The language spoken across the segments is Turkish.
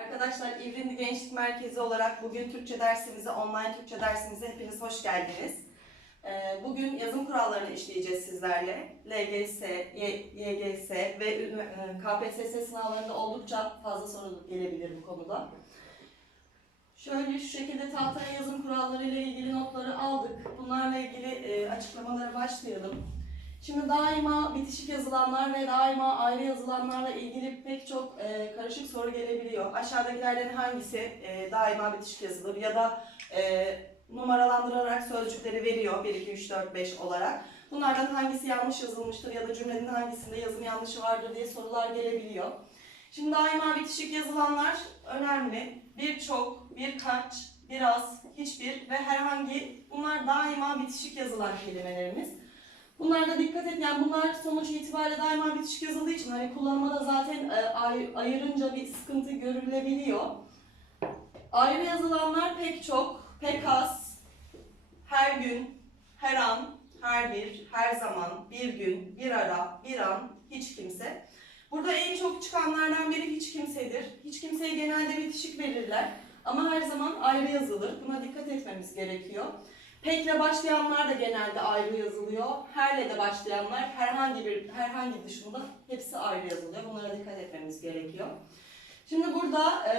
Arkadaşlar İvrindi Gençlik Merkezi olarak bugün Türkçe dersimize, online Türkçe dersimize hepiniz hoş geldiniz. Ee, Bugün yazım kurallarını işleyeceğiz sizlerle. LGS, YGS ve KPSS sınavlarında oldukça fazla soru gelebilir bu konuda. Şöyle şu şekilde tahtaya yazım kuralları ile ilgili notları aldık. Bunlarla ilgili e, açıklamalara başlayalım. Şimdi daima bitişik yazılanlar ve daima ayrı yazılanlarla ilgili pek çok e, karışık soru gelebiliyor. Aşağıdakilerden hangisi e, daima bitişik yazılır ya da e, numaralandırarak sözcükleri veriyor 1, 2, 3, 4, 5 olarak. Bunlardan hangisi yanlış yazılmıştır ya da cümlenin hangisinde yazım yanlışı vardır diye sorular gelebiliyor. Şimdi daima bitişik yazılanlar önemli. Birçok, birkaç, biraz, hiçbir ve herhangi bunlar daima bitişik yazılan kelimelerimiz. Bunlarda dikkat et yani bunlar sonuç itibariyle daima bitişik yazıldığı için hani kullanımda zaten e, ay- ayırınca bir sıkıntı görülebiliyor. Ayrı yazılanlar pek çok, pek az, her gün, her an, her bir, her zaman, bir gün, bir ara, bir an, hiç kimse. Burada en çok çıkanlardan biri hiç kimsedir. Hiç kimseye genelde bitişik verirler ama her zaman ayrı yazılır. Buna dikkat etmemiz gerekiyor. Pekle başlayanlar da genelde ayrı yazılıyor. Herle de başlayanlar herhangi bir herhangi dışında hepsi ayrı yazılıyor. Bunlara dikkat etmemiz gerekiyor. Şimdi burada e,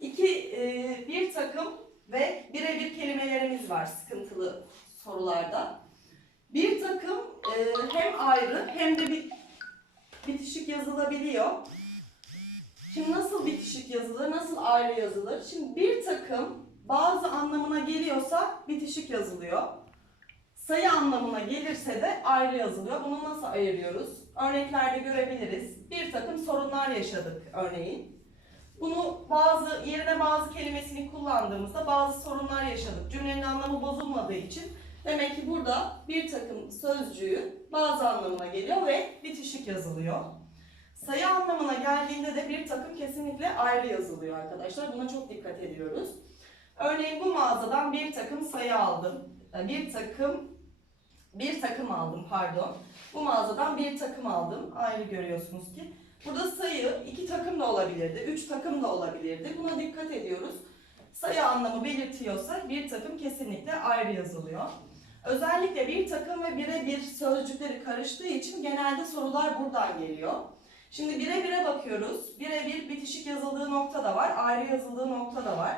iki e, bir takım ve birebir kelimelerimiz var sıkıntılı sorularda. Bir takım e, hem ayrı hem de bir bitişik yazılabiliyor. Şimdi nasıl bitişik yazılır, nasıl ayrı yazılır? Şimdi bir takım bazı anlamına geliyorsa bitişik yazılıyor. Sayı anlamına gelirse de ayrı yazılıyor. Bunu nasıl ayırıyoruz? Örneklerde görebiliriz. Bir takım sorunlar yaşadık örneğin. Bunu bazı yerine bazı kelimesini kullandığımızda bazı sorunlar yaşadık. Cümlenin anlamı bozulmadığı için demek ki burada bir takım sözcüğü bazı anlamına geliyor ve bitişik yazılıyor. Sayı anlamına geldiğinde de bir takım kesinlikle ayrı yazılıyor arkadaşlar. Buna çok dikkat ediyoruz. Örneğin bu mağazadan bir takım sayı aldım. Ee, Bir takım bir takım aldım pardon. Bu mağazadan bir takım aldım. Ayrı görüyorsunuz ki. Burada sayı iki takım da olabilirdi, üç takım da olabilirdi. Buna dikkat ediyoruz. Sayı anlamı belirtiyorsa bir takım kesinlikle ayrı yazılıyor. Özellikle bir takım ve birebir sözcükleri karıştığı için genelde sorular buradan geliyor. Şimdi bire bire bakıyoruz. Birebir bitişik yazıldığı nokta da var, ayrı yazıldığı nokta da var.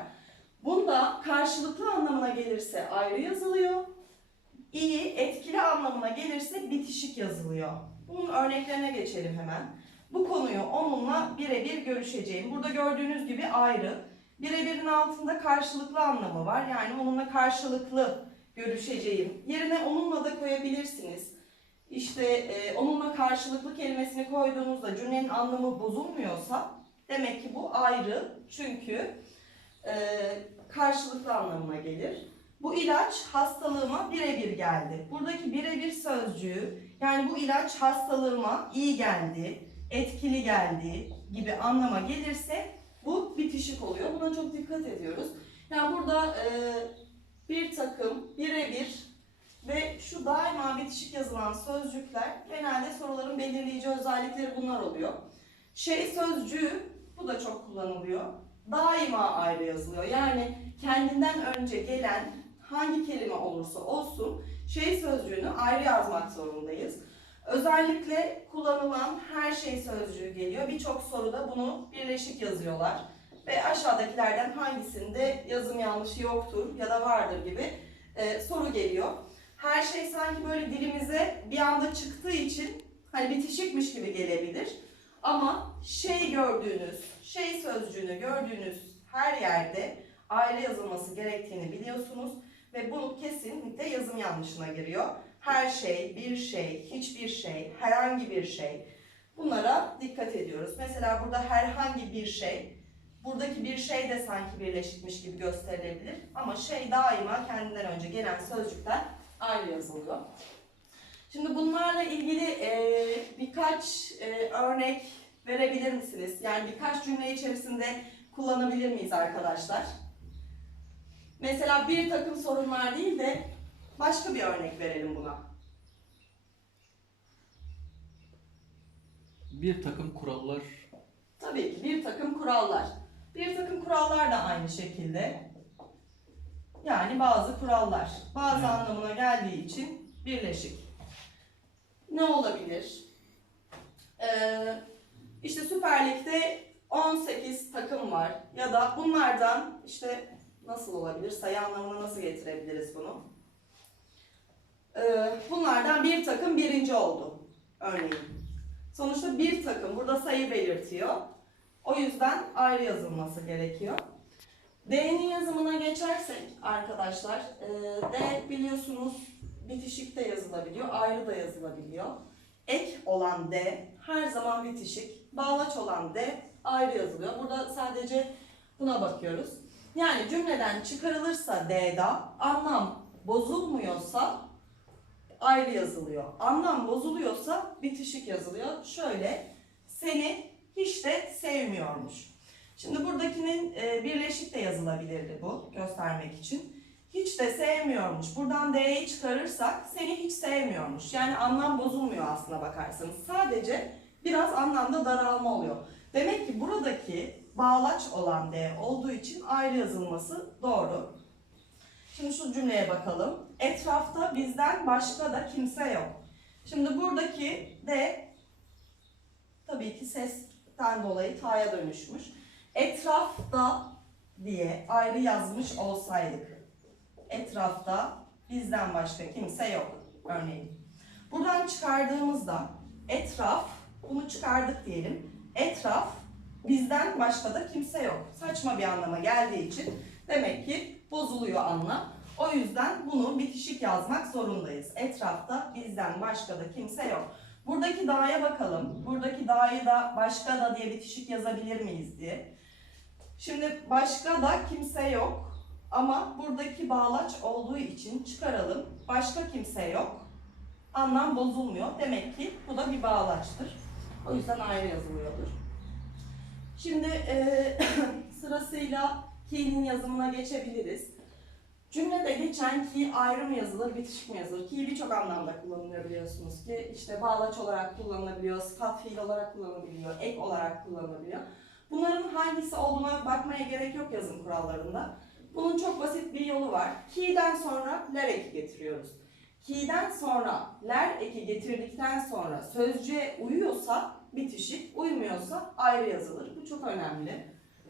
Bunda karşılıklı anlamına gelirse ayrı yazılıyor. İyi, etkili anlamına gelirse bitişik yazılıyor. Bunun örneklerine geçelim hemen. Bu konuyu onunla birebir görüşeceğim. Burada gördüğünüz gibi ayrı. Birebirin altında karşılıklı anlamı var. Yani onunla karşılıklı görüşeceğim. Yerine onunla da koyabilirsiniz. İşte e, onunla karşılıklı kelimesini koyduğunuzda cümlenin anlamı bozulmuyorsa demek ki bu ayrı. Çünkü e, karşılıklı anlamına gelir. Bu ilaç hastalığıma birebir geldi. Buradaki birebir sözcüğü yani bu ilaç hastalığıma iyi geldi, etkili geldi gibi anlama gelirse bu bitişik oluyor. Buna çok dikkat ediyoruz. Yani burada e, bir takım birebir ve şu daima bitişik yazılan sözcükler genelde soruların belirleyici özellikleri bunlar oluyor. Şey sözcüğü bu da çok kullanılıyor. Daima ayrı yazılıyor. Yani kendinden önce gelen hangi kelime olursa olsun şey sözcüğünü ayrı yazmak zorundayız. Özellikle kullanılan her şey sözcüğü geliyor. Birçok soruda bunu birleşik yazıyorlar. Ve aşağıdakilerden hangisinde yazım yanlışı yoktur ya da vardır gibi e, soru geliyor. Her şey sanki böyle dilimize bir anda çıktığı için hani bitişikmiş gibi gelebilir. Ama şey gördüğünüz, şey sözcüğünü gördüğünüz her yerde ayrı yazılması gerektiğini biliyorsunuz ve bu kesinlikle yazım yanlışına giriyor. Her şey, bir şey, hiçbir şey, herhangi bir şey. Bunlara dikkat ediyoruz. Mesela burada herhangi bir şey, buradaki bir şey de sanki birleşikmiş gibi gösterilebilir. Ama şey daima kendinden önce gelen sözcükler ayrı yazılıyor. Şimdi bunlarla ilgili e, birkaç e, örnek verebilir misiniz? Yani birkaç cümle içerisinde kullanabilir miyiz arkadaşlar? Mesela bir takım sorunlar değil de başka bir örnek verelim buna. Bir takım kurallar Tabii ki bir takım kurallar. Bir takım kurallar da aynı şekilde. Yani bazı kurallar. Bazı Evet. anlamına geldiği için birleşik. Ne olabilir? Ee, işte Süper Lig'de 18 takım var. Ya da bunlardan işte nasıl olabilir? Sayı anlamına nasıl getirebiliriz bunu? Ee, bunlardan bir takım birinci oldu. Örneğin. Sonuçta bir takım burada sayı belirtiyor. O yüzden ayrı yazılması gerekiyor. D'nin yazımına geçersek arkadaşlar, e, D biliyorsunuz bitişik de yazılabiliyor, ayrı da yazılabiliyor. Ek olan D her zaman bitişik, bağlaç olan D ayrı yazılıyor. Burada sadece buna bakıyoruz. Yani cümleden çıkarılırsa D'da anlam bozulmuyorsa ayrı yazılıyor. Anlam bozuluyorsa bitişik yazılıyor. Şöyle seni hiç de sevmiyormuş. Şimdi buradakinin e, birleşik de yazılabilirdi bu göstermek için. Hiç de sevmiyormuş. Buradan D'yi çıkarırsak seni hiç sevmiyormuş. Yani anlam bozulmuyor aslına bakarsanız. Sadece biraz anlamda daralma oluyor. Demek ki buradaki bağlaç olan D olduğu için ayrı yazılması doğru. Şimdi şu cümleye bakalım. Etrafta bizden başka da kimse yok. Şimdi buradaki D tabii ki sesten dolayı ta'ya dönüşmüş. Etrafta diye ayrı yazmış olsaydık. Etrafta bizden başka kimse yok örneğin. Buradan çıkardığımızda etraf, bunu çıkardık diyelim. Etraf bizden başka da kimse yok. Saçma bir anlama geldiği için demek ki bozuluyor anlam. O yüzden bunu bitişik yazmak zorundayız. Etrafta bizden başka da kimse yok. Buradaki da'ya bakalım. Buradaki da'yı da başka da diye bitişik yazabilir miyiz diye. Şimdi başka da kimse yok. Ama buradaki bağlaç olduğu için çıkaralım. Başka kimse yok. Anlam bozulmuyor. Demek ki bu da bir bağlaçtır. O yüzden ayrı yazılıyordur. Şimdi eee, sırasıyla ki'nin yazımına geçebiliriz. Cümlede geçen ki ayrı mı yazılır, bitişik mi yazılır? Ki birçok anlamda kullanılıyor biliyorsunuz ki. işte bağlaç olarak kullanılabiliyor, sıfat fiil olarak kullanılabiliyor, ek olarak kullanılabiliyor. Bunların hangisi olduğuna bakmaya gerek yok yazım kurallarında. Bunun çok basit bir yolu var. Ki'den sonra ler eki getiriyoruz. Ki'den sonra ler eki getirdikten sonra sözcüğe uyuyorsa bitişik, uymuyorsa ayrı yazılır. Bu çok önemli.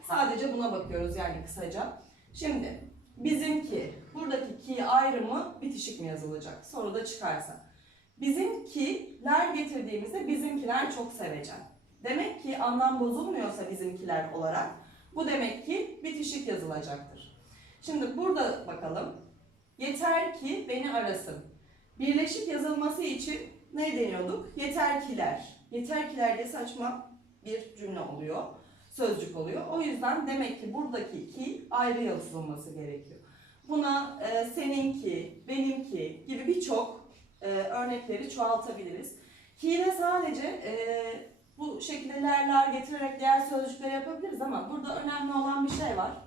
Sadece buna bakıyoruz yani kısaca. Şimdi bizimki, buradaki ki ayrımı bitişik mi yazılacak? Soruda çıkarsa. Bizimkiler getirdiğimizde bizimkiler çok sevecen. Demek ki anlam bozulmuyorsa bizimkiler olarak bu demek ki bitişik yazılacaktır. Şimdi burada bakalım. Yeter ki beni arasın. Birleşik yazılması için ne deniyorduk? Yeterkiler. Yeterkiler diye saçma bir cümle oluyor. Sözcük oluyor. O yüzden demek ki buradaki ki ayrı yazılması gerekiyor. Buna e, seninki, benimki gibi birçok e, örnekleri çoğaltabiliriz. Ki'de sadece e, bu şekilde lerler getirerek diğer sözcükleri yapabiliriz ama burada önemli olan bir şey var.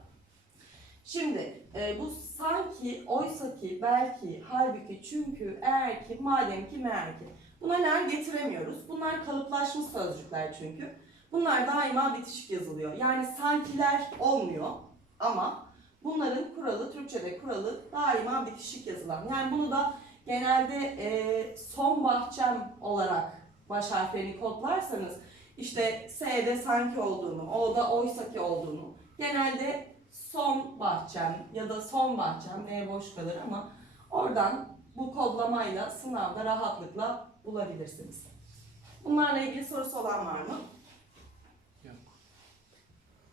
Şimdi e, bu sanki, oysa ki, belki, halbuki, çünkü, eğer ki, madem ki, meğer ki. Buna ler getiremiyoruz. Bunlar kalıplaşmış sözcükler çünkü. Bunlar daima bitişik yazılıyor. Yani sankiler olmuyor ama bunların kuralı, Türkçe'de kuralı daima bitişik yazılan. Yani bunu da genelde e, son bahçem olarak baş harflerini kodlarsanız işte S'de sanki olduğunu, O'da oysaki olduğunu genelde son bahçem ya da son bahçem neye boş kalır ama oradan bu kodlamayla sınavda rahatlıkla bulabilirsiniz. Bunlarla ilgili sorusu olan var mı? Yok.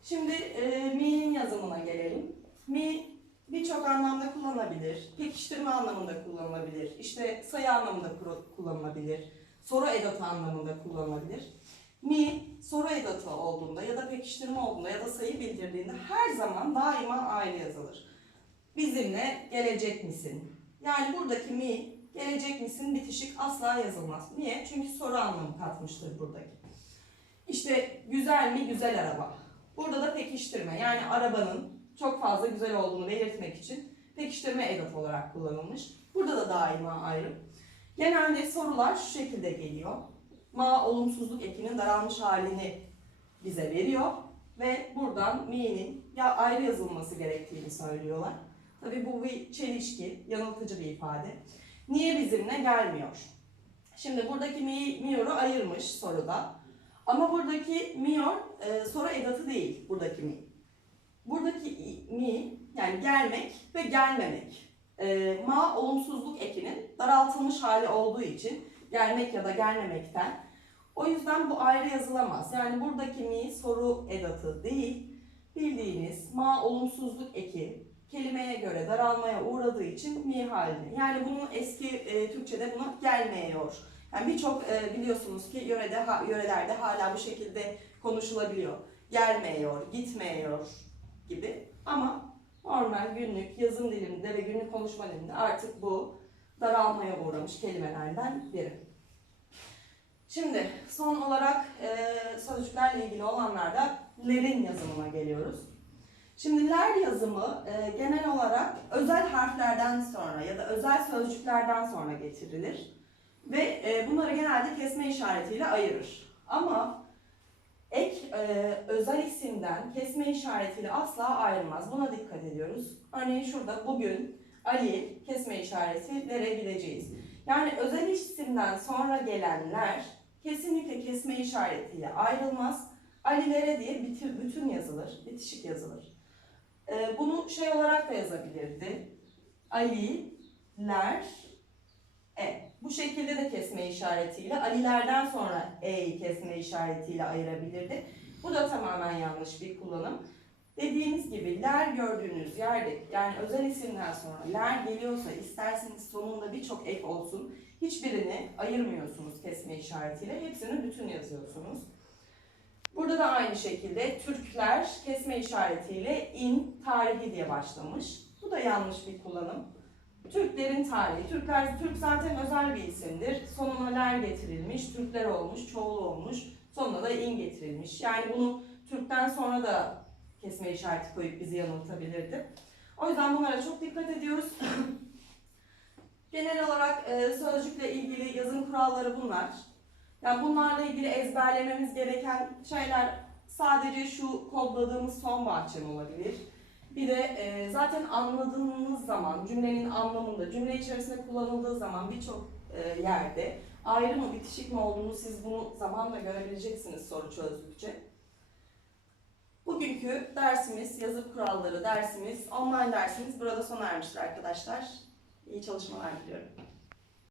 Şimdi e, mi'nin yazımına gelelim. Mi birçok anlamda kullanılabilir. Pekiştirme anlamında kullanılabilir. İşte sayı anlamında kullanılabilir. Soru edatı anlamında kullanılabilir. Mi soru edatı olduğunda ya da pekiştirme olduğunda ya da sayı bildirdiğinde her zaman daima ayrı yazılır. Bizimle gelecek misin? Yani buradaki mi gelecek misin bitişik asla yazılmaz. Niye? Çünkü soru anlamı katmıştır buradaki. İşte güzel mi güzel araba. Burada da pekiştirme yani arabanın çok fazla güzel olduğunu belirtmek için pekiştirme edatı olarak kullanılmış. Burada da daima ayrı. Genelde sorular şu şekilde geliyor. Ma olumsuzluk ekinin daralmış halini bize veriyor. ve buradan mi'nin ya ayrı yazılması gerektiğini söylüyorlar. Tabii bu bir çelişki, yanıltıcı bir ifade. Niye bizimle gelmiyor? Şimdi buradaki mi, miyor'u ayırmış soruda. Ama buradaki miyor e, soru edatı değil buradaki mi. Buradaki mi yani gelmek ve gelmemek. E, ma olumsuzluk ekinin daraltılmış hali olduğu için gelmek ya da gelmemekten. O yüzden bu ayrı yazılamaz. Yani buradaki mi soru edatı değil. Bildiğiniz ma olumsuzluk eki kelimeye göre daralmaya uğradığı için mi haline. Yani bunun eski e, Türkçe'de buna gelmiyor. Yani birçok e, biliyorsunuz ki yörede ha, yörelerde hala bu şekilde konuşulabiliyor. Gelmiyor, gitmiyor gibi. Ama normal günlük yazım dilinde ve günlük konuşma dilinde artık bu daralmaya uğramış kelimelerden biri. Şimdi son olarak e, sözcüklerle ilgili olanlarda lerin yazımına geliyoruz. Şimdi ler yazımı e, genel olarak özel harflerden sonra ya da özel sözcüklerden sonra getirilir. Ve e, bunları genelde kesme işaretiyle ayırır. Ama ek e, özel isimden kesme işaretiyle asla ayrılmaz. Buna dikkat ediyoruz. Örneğin şurada bugün Ali kesme işareti verebileceğiz. Yani özel isimden sonra gelenler kesinlikle kesme işaretiyle ayrılmaz. Alilere diye bütün, yazılır, bitişik yazılır. E, bunu şey olarak da yazabilirdi. Aliler e. Bu şekilde de kesme işaretiyle Alilerden sonra E'yi kesme işaretiyle ayırabilirdi. Bu da tamamen yanlış bir kullanım. Dediğimiz gibi ler gördüğünüz yerde yani özel isimden sonra ler geliyorsa isterseniz sonunda birçok ek olsun hiçbirini ayırmıyorsunuz kesme işaretiyle. Hepsini bütün yazıyorsunuz. Burada da aynı şekilde Türkler kesme işaretiyle in tarihi diye başlamış. Bu da yanlış bir kullanım. Türklerin tarihi. Türkler, Türk zaten özel bir isimdir. Sonuna ler getirilmiş, Türkler olmuş, çoğul olmuş. Sonuna da in getirilmiş. Yani bunu Türk'ten sonra da kesme işareti koyup bizi yanıltabilirdi. O yüzden bunlara çok dikkat ediyoruz. Genel olarak e, sözcükle ilgili yazım kuralları bunlar. Yani bunlarla ilgili ezberlememiz gereken şeyler sadece şu kodladığımız son bahçem olabilir. Bir de e, zaten anladığınız zaman cümlenin anlamında, cümle içerisinde kullanıldığı zaman birçok e, yerde ayrı mı bitişik mi olduğunu siz bunu zamanla görebileceksiniz soru çözdükçe. Bugünkü dersimiz, yazı kuralları dersimiz, online dersimiz burada sona ermiştir arkadaşlar. İyi çalışmalar diliyorum.